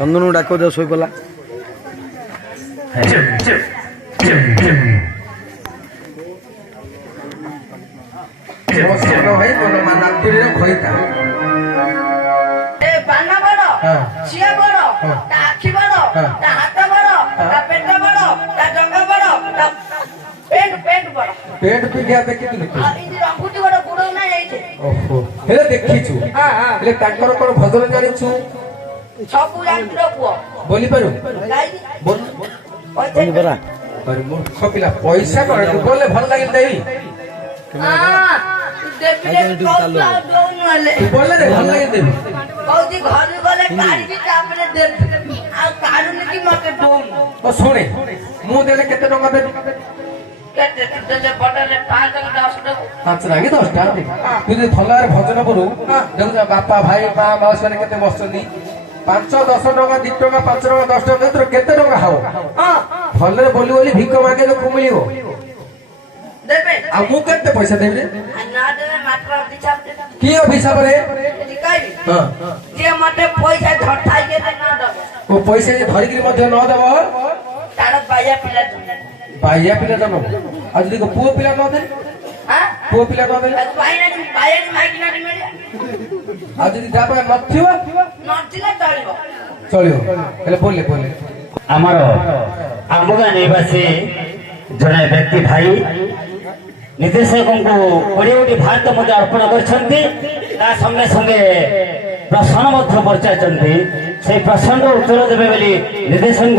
ଚନ୍ଦନକୁ ଡାକ ଦେହ ଶୋଇପଲା। ଭାଇ ମୋ ନାତୁଣୀର ଖଇତା ବାନା ବଡ ସିଏ ବଡ ତା ଆଖି ବଡ ତା ହାତ ବଡ ତା ପେଟ ବଡ ତା ଜଙ୍ଘ ବଡ ତା ପେଟ ବଡ ପେଟ ପିଠିଆ ଦେଖିଥିଲୁ ତୁ? ରଙ୍ଗୁଟି ବଡ ଗୁଡ ନାହିଁ ଏଇଠି। ଓହୋ ହେଲେ ଦେଖିଛୁ ହେଲେ ତାଙ୍କର କଣ ଭଜନ ଜାଣିଛୁ? ସବୁ ଜାଣିଛୁ ପୁଅ ବୋଲିପାରୁ? ପରା ମୂର୍ଖ ପିଲା ପଇସା କଣ ତୁ ବୋଲେ ଭଲ ଲାଗିଲ ଦେବି ତୁ ବୋଲେ ଭଲ ଲାଗିଲ ଦେବି କହୁଛି ଘରୁ ଗଲେ କାଢିକି ତାପରେ ଦେବି ଆଉ କାଢୁନି କି ମତେ ଦଉନି। ଶୁଣେ ମୁଁ ଦେଲେ କେତେ ଟଙ୍କା ଦେବି? କେତେ ଦେଲେ ବଡଲେ 5 ଟଙ୍କା 10 ଟଙ୍କା 5 ଟଙ୍କା କି 10 ଟଙ୍କା ତୁ ଯଦି ଭଲରେ ଭଜନ କରୁ ଦେଖୁଛ ବାପା ଭାଇ ମା ମାଉସୀ ମାନେ କେତେ ବସୁଛନ୍ତି 5 10 ଟଙ୍କା 2 ଟଙ୍କା 5 ଟଙ୍କା 10 ଟଙ୍କା ତୋର କେତେ ଟଙ୍କା ହବ? ଭଲରେ ବୋଲି ବୋଲି ଭିକ ମାଗେ ତ ମିଳିବ ଦେବେ ଆଉ ମୁଁ କେତେ ପଇସା ଦେବି? ନା ଦେଲେ ମାତ୍ର ଅଭିଶାପ ଦେବେ। କି ଅଭିଶାପରେ? ଯିଏ ମତେ ପଇସା ଝଟାଇକି ନା ଦବ ଓ ପଇସା ଧରିକି ମଧ୍ୟ ନ ଦବ ତାର ବାୟା ପିଲା ବାଇଆ ପିଲା ଦବ ଆଉ ଯଦି ପୁଅ ପିଲା ନ ଦେ ପୁଅ ପିଲା ନ ଦେଲେ ଆଉ ଯଦି ତା ପାଖରେ ନଥିବ ଚଳିବ ହେଲେ ବୋଲେ ବୋଲେ ଆମର ଆମ୍ବଗାଁ ନିବାସୀ ଜଣେ ବ୍ୟକ୍ତି ଭାଇ ନିର୍ଦ୍ଦେଶକଙ୍କୁ 20ଟି ଭାରତ ମଧ୍ୟ ଅର୍ପଣ କରିଛନ୍ତି ତା ସଙ୍ଗେ ସଙ୍ଗେ ପ୍ରଶ୍ନ ମଧ୍ୟ ପଚାରିଛନ୍ତି ସେଇ ପ୍ରଶ୍ନର ଉତ୍ତର ଦେବେ ବୋଲି ନିର୍ଦ୍ଦେଶକ